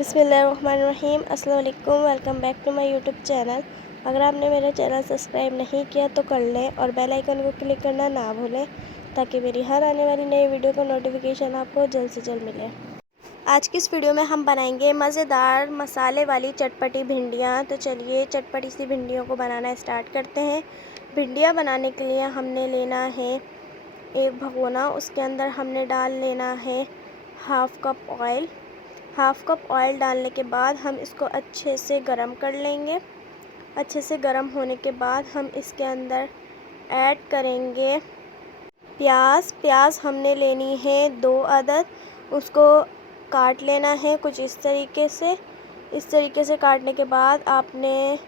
बिस्मिल्लाहिर्रहमानिर्रहीम। अस्सलाम वालेकुम। Welcome back to my YouTube channel. अगर आपने मेरा चैनल सब्सक्राइब नहीं किया तो कर लें और बेल आइकन को क्लिक करना ना भूलें ताकि मेरी हर आने वाली नई वीडियो का नोटिफिकेशन आपको जल्द से जल्द मिले। आज की इस वीडियो में हम बनाएंगे मज़ेदार मसाले वाली चटपटी भिंडियाँ। तो चलिए चटपटी सी भिंडियों को बनाना स्टार्ट करते हैं। भिंडियाँ बनाने के लिए हमने लेना है एक भगोना, उसके अंदर हमने डाल लेना है हाफ़ कप ऑयल डालने के बाद हम इसको अच्छे से गरम कर लेंगे। अच्छे से गरम होने के बाद हम इसके अंदर ऐड करेंगे प्याज हमने लेनी है 2 अदद। उसको काट लेना है कुछ इस तरीके से काटने के बाद आपने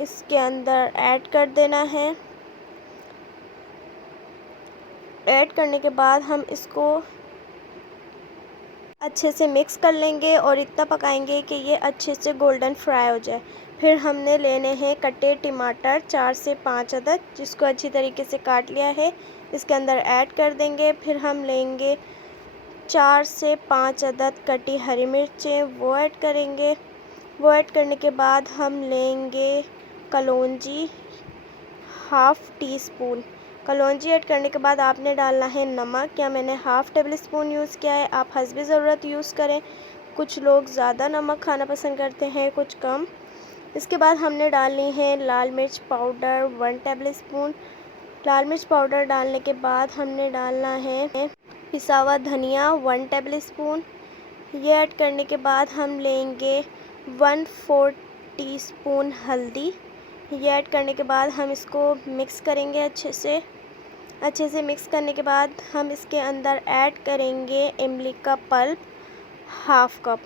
इसके अंदर ऐड कर देना है। ऐड करने के बाद हम इसको अच्छे से मिक्स कर लेंगे और इतना पकाएंगे कि ये अच्छे से गोल्डन फ्राई हो जाए। फिर हमने लेने हैं कटे टमाटर 4 से 5 अदद, जिसको अच्छी तरीके से काट लिया है, इसके अंदर ऐड कर देंगे। फिर हम लेंगे 4 से 5 अदद कटी हरी मिर्चें, वो ऐड करेंगे। वो ऐड करने के बाद हम लेंगे कलौंजी हाफ़ टी स्पून। कलौंजी ऐड करने के बाद आपने डालना है नमक, या मैंने हाफ़ टेबल स्पून यूज़ किया है, आप हस्बे ज़रूरत यूज़ करें। कुछ लोग ज़्यादा नमक खाना पसंद करते हैं, कुछ कम। इसके बाद हमने डालनी है लाल मिर्च पाउडर 1 टेबल स्पून। लाल मिर्च पाउडर डालने के बाद हमने डालना है पिसा हुआ धनिया 1 टेबल स्पून। ये ऐड करने के बाद हम लेंगे 1/4 टीस्पून हल्दी। ये ऐड करने के बाद हम इसको मिक्स करेंगे अच्छे से मिक्स करने के बाद हम इसके अंदर ऐड करेंगे इमली का पल्प हाफ़ कप।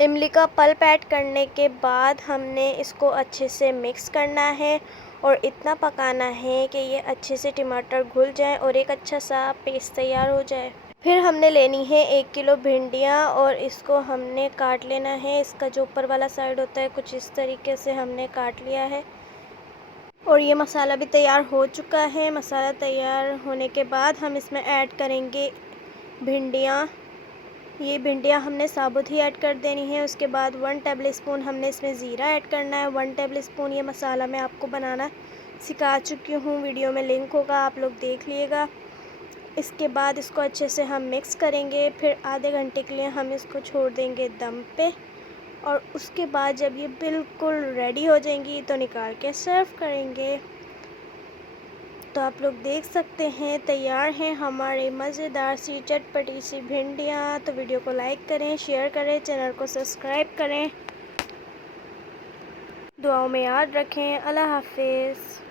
इमली का पल्प ऐड करने के बाद हमने इसको अच्छे से मिक्स करना है और इतना पकाना है कि ये अच्छे से टमाटर घुल जाए और एक अच्छा सा पेस्ट तैयार हो जाए। फिर हमने लेनी है 1 किलो भिंडियाँ और इसको हमने काट लेना है। इसका जो ऊपर वाला साइड होता है कुछ इस तरीके से हमने काट लिया है। और ये मसाला भी तैयार हो चुका है। मसाला तैयार होने के बाद हम इसमें ऐड करेंगे भिंडियाँ। ये भिंडियाँ हमने साबुत ही ऐड कर देनी है। उसके बाद 1 टेबल स्पून हमने इसमें ज़ीरा ऐड करना है। 1 टेबल स्पून ये मसाला मैं आपको बनाना सिखा चुकी हूँ, वीडियो में लिंक होगा, आप लोग देख लीजिएगा। इसके बाद इसको अच्छे से हम मिक्स करेंगे। फिर आधे घंटे के लिए हम इसको छोड़ देंगे दम पे, और उसके बाद जब ये बिल्कुल रेडी हो जाएंगी तो निकाल के सर्व करेंगे। तो आप लोग देख सकते हैं तैयार हैं हमारे मज़ेदार सी चटपटी सी भिंडियाँ। तो वीडियो को लाइक करें, शेयर करें, चैनल को सब्सक्राइब करें, दुआओं में याद रखें। अल्लाह हाफिज़।